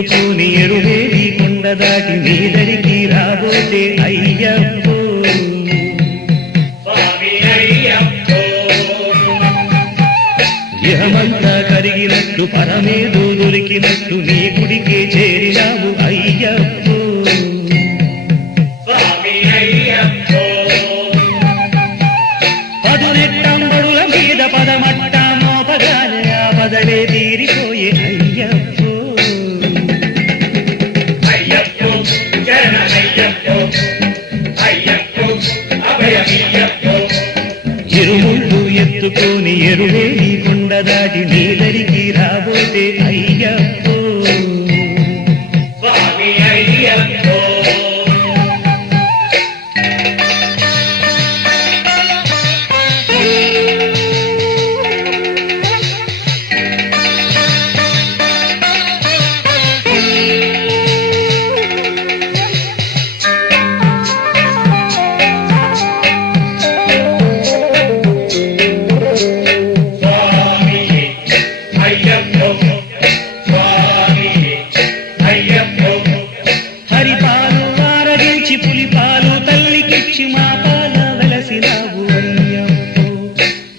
ఎత్తుకొని ఎరువేలి కొండ దాటి నీదరికి రాబోతే అయ్యప్పో ఇహమంతా కరిగినట్లు పరమేదో దొరికినట్లు నీ గుడికే చేరినావు అయ్యప్పో పదునెట్టంబడుల మీద పదమట్ట మోపగానే ఆ పదలే తీరిపోయే అయ్యప్పో అయ్యప్పో శరణమయ్యప్పో అయ్యప్పో అభయమయ్యప్పో ఇరుముళ్ళు ఎత్తుకొని ఎరువేలి కొండ దాటి నీదరికి రాబోతే అయ్యప్పో స్వామి అయ్యప్పో హరిపాలు ఆరగించి పులిపాలు తల్లికిచ్చి మా పాల వెలసినావు అయ్యప్పో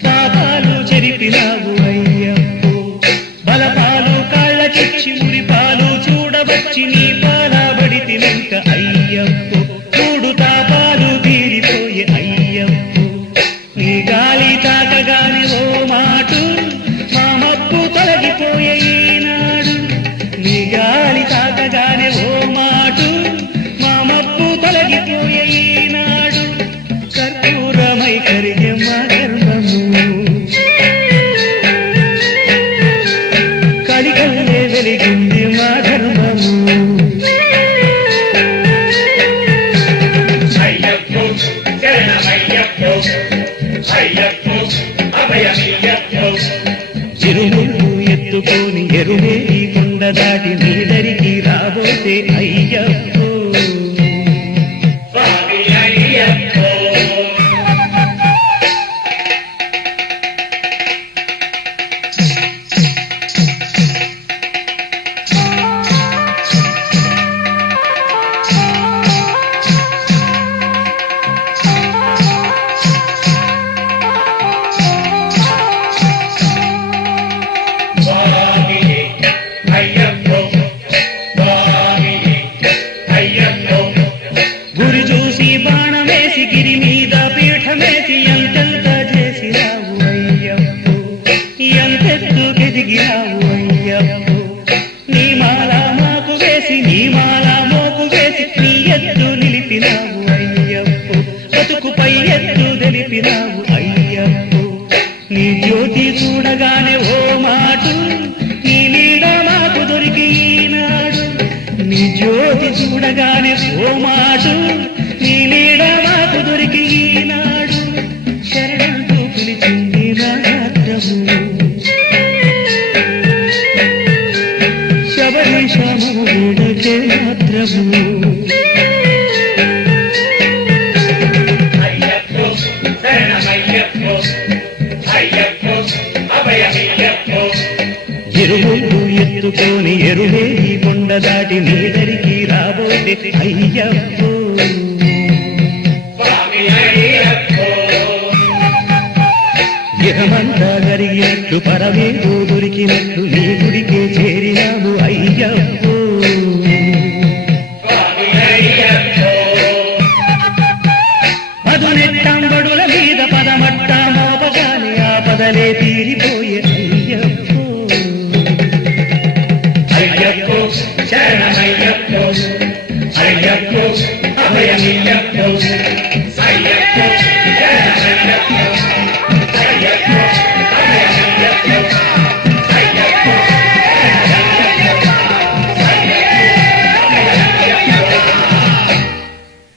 పాపాలు చెరిపినావు అయ్యప్పో బలపాలు కాళ్ళకిచ్చి మురిపాలు చూడవచ్చి నీ పాలబడి వెంక అయ్యప్పో మూడు తాపాలు తీరిపోయే అయ్యప్పో నీ గాలి తాకగానే ఓ మాటు మా మప్పు తొలగిపోయే ఈనాడు నీ గాలి తాకగానే ఓ మాటు మా మప్పు తొలగిపోయే ఈనాడు కర్పూరమై కరిగే మా గర్భము కలికల్లే వెలిగింది మా ధర్మము అయ్యప్పో శరణమయ్యప్పో అయ్యప్పో అభయమయ్యప్పో చిరుముళ్ళు ఎత్తుకొని ఎరువేలి కొండ దాటి నీదరికి రాబోతే అయ్యప్పో స్వామి అయ్యప్పో స్వామి అయ్యప్పో స్వామి అయ్యప్పో గురి చూసి బాణమేసి గిరి మీద పీఠమేసి ఎంతెంత చేసినావు అయ్యప్పో ఎంతెత్తుకెదిగినావు అయ్యప్పో నీ మాల మాకు వేసి నీ మాల మోకు వేసి నీ ఎత్తు నిలిపినావు అయ్యప్పో బతుకుపై ఎత్తు తెలిపినావు అయ్యప్పో నీ జ్యోతి చూడగానే ఓ మాటు నీ నీడ మాకు దొరికి ఈనాడు నీ జ్యోతి చూడగానే ఓ మాటు నీ నీడ మాకు దొరికి ఈనాడు శరణంటూ పిలిచింది నా యాత్రము శబరీశము వేడకే మాత్రము అయ్యప్పో శరణమయ్యప్పో అయ్యప్పో అభయమయ్యప్పో ఇరుముళ్ళు ఎత్తుకొని ఎరువేలి కొండ దాటి నీదరికి రాబోతే అయ్యప్పో స్వామి అయ్యప్పో ఇహమంతా జరిగినట్లు పరమేదో దొరికినట్లు నీ గుడికే చేరినావు అయ్యప్పో స్వామి అయ్యప్పో పదునెట్టంబడుల మీద పదమట్ట మోపగానే ఆ పదలే తీరిపోయే అయ్యప్పో అయ్యప్పో శరణమయ్యప్పో అయ్యప్పో అభయమయ్యప్పో అయ్యప్పో